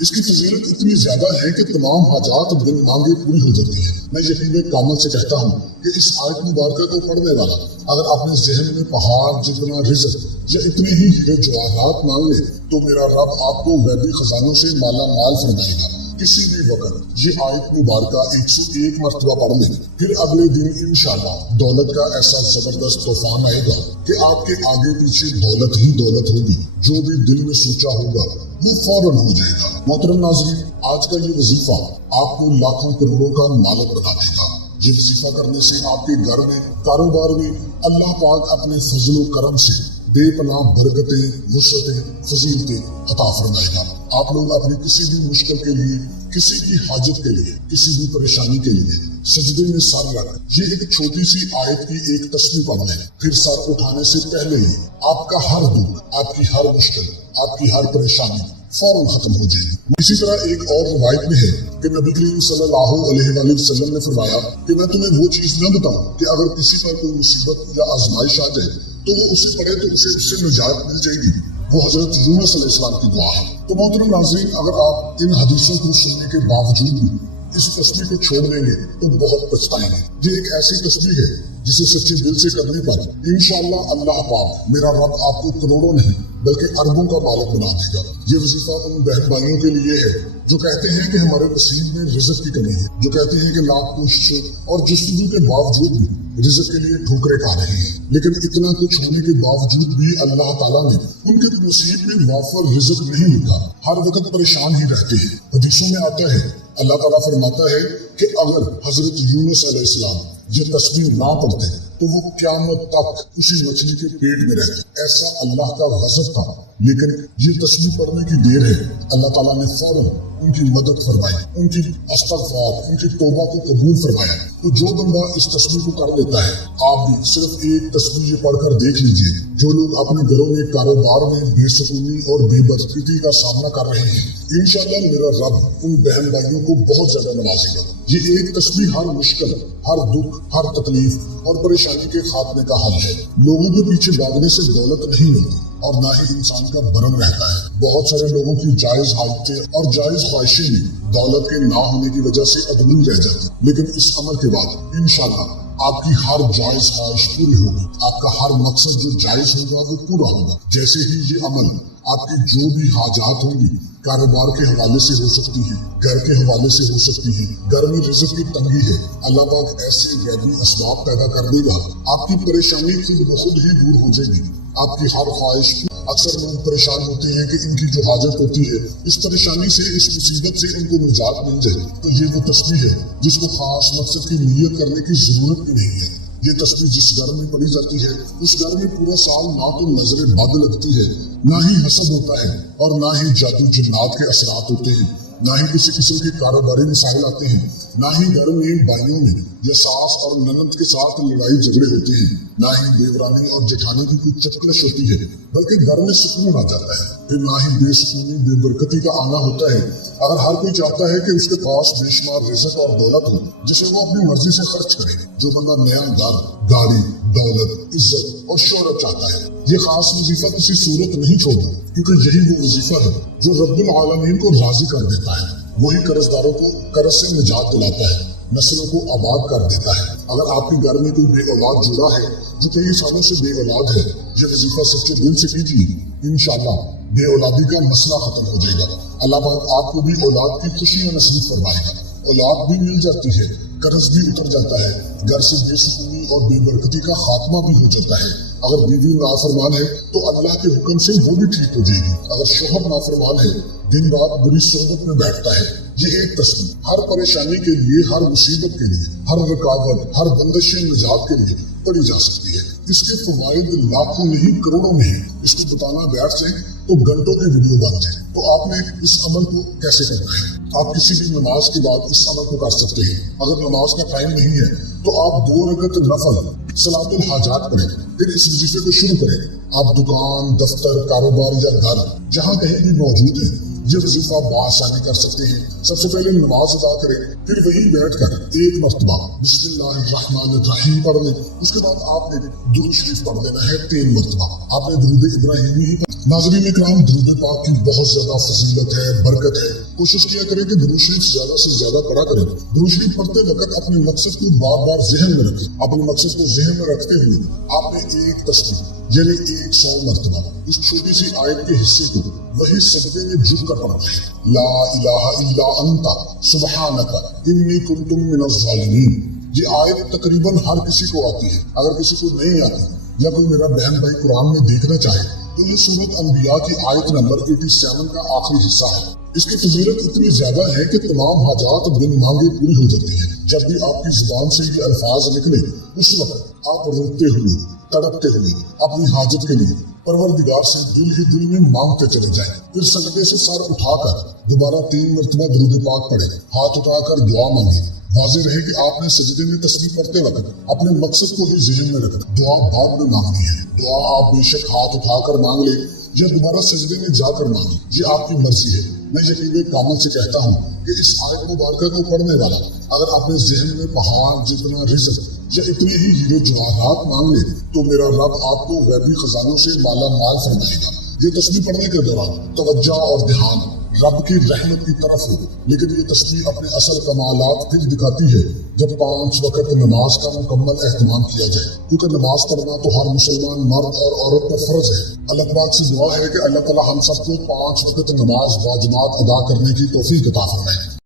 اس کی فضیلت اتنی زیادہ ہے کہ تمام حاجات بن مانگے پوری ہو جاتی ہیں۔ میں یقین کامل سے کہتا ہوں کہ اس آیت مبارکہ کو پڑھنے والا اگر اپنے ذہن میں پہاڑ جتنا رزق یا اتنے ہی ہیرے جواہرات مانگ لے تو میرا رب آپ کو غیبی خزانوں سے مالا مال فرمائے گا۔ کسی بھی وقت یہ آیت مبارکہ 101 مرتبہ پڑھ لیں، پھر اگلے دن انشاءاللہ دولت کا ایسا زبردست طوفان آئے گا کہ آپ کے آگے پیچھے دولت ہی دولت ہوگی، جو بھی دل میں سوچا ہوگا وہ فوراً ہو جائے گا۔ محترم ناظرین، آج کا یہ وظیفہ آپ کو لاکھوں کروڑوں کا مالک بنا دے گا۔ یہ وظیفہ کرنے سے آپ کے گھر میں، کاروبار میں اللہ پاک اپنے فضل و کرم سے بے پناہ برکتیں، وسعتیں، فضیلتیں عطا فرمائے گا۔ آپ لوگ اپنی کسی بھی مشکل کے لیے، کسی کی حاجت کے لیے، کسی بھی پریشانی کے لیے سجدے میں سر رکھ یہ ایک چھوٹی سی آیت کی ایک تسبیح پڑھ لیں، پھر سر اٹھانے سے پہلے ہی آپ کا ہر دکھ، آپ کی ہر مشکل، آپ کی ہر پریشانی فوراً ختم ہو جائے گی۔ اسی طرح ایک اور روایت میں ہے کہ نبی کریم صلی اللہ علیہ وآلہ وسلم نے فرمایا کہ میں تمہیں وہ چیز نہ بتاؤں کہ اگر کسی پر کوئی مصیبت یا آزمائش آ جائے تو وہ اسے پڑھے تو اسے اس سے نجات مل جائے گی۔ وہ حضرت یونس علیہ السلام کی دعا ہے۔ تو محترم ناظرین، اگر آپ ان حدیثوں کو سننے کے باوجود بھی اس تسبیح کو چھوڑ دیں گے تو بہت پچھتائیں گے۔ یہ ایک ایسی تسبیح ہے جسے سچے دل سے کرنے پر انشاءاللہ اللہ پاک میرا رب آپ کو کروڑوں نہیں بلکہ اربوں کا مالک بنا دے گا۔ یہ وظیفہ ان بہن بھائیوں کے لیے ہے جو کہتے ہیں کہ ہمارے نصیب میں رزق کی کمی ہے، جو کہتے ہیں کہ لاکھ کوششوں اور جستجو کے باوجود بھی رزق کے لیے ٹھوکریں کھا رہے ہیں، لیکن اتنا کچھ ہونے کے باوجود بھی اللہ تعالیٰ نے ان کے نصیب میں وافر رزق نہیں لکھا، ہر وقت پریشان ہی رہتے ہیں۔ حدیثوں میں آتا ہے اللہ تعالیٰ فرماتا ہے کہ اگر حضرت یونس علیہ السلام یہ تسبیح نہ پڑھتے تو وہ قیامت تک اسی مچھلی کے پیٹ میں رہتے۔ ایسا اللہ کا غضب تھا، لیکن یہ تسبیح پڑھنے کی دیر ہے اللہ تعالیٰ نے فوراً ان کی مدد فرمائی، ان کی استغفار، ان کی توبہ کو قبول فرمایا۔ تو جو بندہ اس تسبیح کو کر لیتا ہے، آپ بھی صرف ایک تسبیح پڑھ کر دیکھ لیجئے۔ جو لوگ اپنے گھروں میں، کاروبار میں بے سکونی اور بے برکتی کا سامنا کر رہے ہیں، انشاءاللہ میرا رب ان بہن بھائیوں کو بہت زیادہ نوازے گا۔ یہ ایک تسبیح ہر مشکل، ہر دکھ، ہر تکلیف اور پریشانی کے خاتمے کا حل ہے۔ لوگوں کے پیچھے بھاگنے سے دولت نہیں ملتی اور نہ ہی انسان کا بھرم رہتا ہے۔ بہت سارے لوگوں کی جائز حاجتیں اور جائز خواہشیں بھی دولت کے نہ ہونے کی وجہ سے ادھوری رہ جاتی، لیکن اس عمل کے بعد انشاءاللہ آپ کی ہر جائز خواہش پوری ہوگی، آپ کا ہر مقصد جو جائز ہوگا وہ پورا ہوگا۔ جیسے ہی یہ عمل آپ کی جو بھی حاجات ہوں گی، کاروبار کے حوالے سے ہو سکتی ہیں، گھر کے حوالے سے ہو سکتی ہیں، گھر میں رزق کی تنگی ہے، اللہ پاک ایسے غیبی اسباب پیدا کر دے گا، آپ کی پریشانی خود بخود ہی دور ہو جائے گی۔ آپ کی ہر خواہش، اکثر لوگ پریشان ہوتے ہیں کہ ان کی جو حاجت ہوتی ہے، اس پریشانی سے، اس مصیبت سے ان کو نجات مل جائے، تو یہ وہ تسبیح ہے جس کو خاص مقصد کی نیت کرنے کی ضرورت بھی نہیں ہے۔ یہ تسبیح جس گھر میں پڑھی جاتی ہے، اس گھر میں پورا سال نہ تو نظر بد لگتی ہے، نہ ہی حسد ہوتا ہے، اور نہ ہی جادو جنات کے اثرات ہوتے ہیں، نہ ہی کسی قسم کے کاروباری مسائل آتے ہیں، نہ ہی گھر میں بھائیوں میں یا ساس اور ننند کے ساتھ لڑائی جھگڑے ہوتے ہیں، نہ ہی دیورانی اور جٹھانی کی کوئی چکلش ہوتی ہے، بلکہ گھر میں سکون آ جاتا ہے۔ پھر نہ ہی بے سکونی، بے برکتی کا آنا ہوتا ہے۔ اگر ہر کوئی چاہتا ہے کہ اس کے پاس بے شمار رزق اور دولت ہو جسے وہ اپنی مرضی سے خرچ کرے، جو بندہ نیا گھر، گاڑی، دولت، عزت اور شہرت چاہتا ہے، یہ خاص وظیفہ کسی صورت نہیں چھوڑنا، کیونکہ یہی وہ وظیفہ ہے جو رب العالمین کو راضی کر دیتا ہے۔ وہی قرض داروں کو قرض سے نجات دلاتا ہے، نسلوں کو آباد کر دیتا ہے۔ اگر آپ کے گھر میں کوئی بے اولاد جڑا ہے جو کئی سالوں سے بے اولاد ہے، یہ وظیفہ سچے دل سے کیجیے، انشاءاللہ بے اولادی کا مسئلہ ختم ہو جائے گا۔ اللہ پاک آپ کو بھی اولاد کی خوشیاں نصیب فرمائے گا۔ اولاد بھی مل جاتی ہے، قرض بھی اتر جاتا ہے، گھر سے بے سکونی اور بے برکتی کا خاتمہ بھی ہو جاتا ہے۔ اگر بیوی نافرمان ہے تو اللہ کے حکم سے وہ بھی ٹھیک ہو جائے گی۔ اگر شوہر نافرمان ہے، دن رات بری صحبت میں بیٹھتا ہے، یہ ایک تسبیح ہر پریشانی کے لیے، ہر مصیبت کے لیے، ہر رکاوٹ، ہر بندش نجات کے لیے پڑھی جا سکتی ہے۔ اس کے فوائد لاکھوں نہیں کروڑوں میں ہیں۔ اس کو بتانا بیٹھ جائیں تو گھنٹوں کی ویڈیو بن جائے۔ تو آپ نے اس عمل کو کیسے کرنا ہے؟ آپ کسی بھی نماز کے بعد اس عمل کو کر سکتے ہیں۔ اگر نماز کا ٹائم نہیں ہے تو آپ 2 رکعت نفل صلاۃ الحاجات پڑھیں، پھر اس وظیفے کو شروع کریں۔ آپ دکان، دفتر، کاروبار یا گھر جہاں کہیں بھی موجود ہیں، یہ وظیفہ بآسانی کر سکتے ہیں۔ سب سے پہلے نماز ادا کریں، پھر وہیں بیٹھ کر ایک مرتبہ بسم اللہ الرحمن الرحیم پڑھ لیں۔ اس کے بعد آپ نے درود شریف پڑھ لینا ہے 3 مرتبہ۔ آپ نے درود ابراہیمی ہی ناظرین اکرام، درود پاک کی بہت زیادہ فضیلت ہے، برکت ہے۔ کوشش کیا کریں کہ درود شریف زیادہ سے زیادہ پڑھا کریں۔ درود شریف پڑھتے وقت اپنے مقصد کو بار بار ذہن میں رکھیں۔ اپنے مقصد کو ذہن میں رکھتے ہوئے آپ نے ایک تسبیح یعنی 100 مرتبہ اس چھوٹی سی آیت کے حصے کو وہی سجدے میں جھک کر پڑھنا ہے۔ لا الہ الا انت سبحانک انی کنت من الظالمین۔ یہ آیت تقریباً ہر کسی کو آتی ہے۔ اگر کسی کو نہیں آتی یا کوئی میرا بہن بھائی قرآن میں دیکھنا چاہے تو یہ سورۃ انبیاء کی آیت نمبر 87 کا آخری حصہ ہے۔ اس کی فضیلت اتنی زیادہ ہے کہ تمام حاجات بن مانگے پوری ہو جاتی ہیں۔ جب بھی آپ کی زبان سے یہ الفاظ نکلے اس وقت آپ روتے ہوئے تڑپتے ہوئے اپنی حاجت کے لیے پروردگار سے دل ہی دل میں مانگتے چلے جائیں۔ پھر سجدے سے سر اٹھا کر دوبارہ 3 مرتبہ درود پاک پڑھیں، ہاتھ اٹھا کر دعا مانگیں۔ واضح رہے کہ آپ نے سجدے میں تسبیح پڑھتے وقت اپنے مقصد کو ہی ذہن میں رکھنا۔ دعا بعد میں مانگنی ہے۔ دعا آپ بے شک ہاتھ اٹھا کر مانگ لیں یا دوبارہ سجدے میں جا کر مانگیں، یہ آپ کی مرضی ہے۔ میں یقین کامل سے کہتا ہوں کہ اس آیت مبارکہ کو پڑھنے والا اگر اپنے ذہن میں پہاڑ جتنا رزق یا اتنے ہی ہیرے جواہرات مانگ لے تو میرا رب آپ کو غیبی خزانوں سے مالا مال فرمائے گا۔ یہ تسبیح پڑھنے کے دوران توجہ اور دھیان رب کی رحمت کی طرف ہو، لیکن یہ تسبیح اپنے اصل کمالات پھر دکھاتی ہے جب 5 وقت نماز کا مکمل اہتمام کیا جائے، کیونکہ نماز پڑھنا تو ہر مسلمان مرد اور عورت پر فرض ہے۔ اللہ پاک سے دعا ہے کہ اللہ تعالی ہم سب کو 5 وقت نماز واجبات ادا کرنے کی توفیق عطا فرمائے۔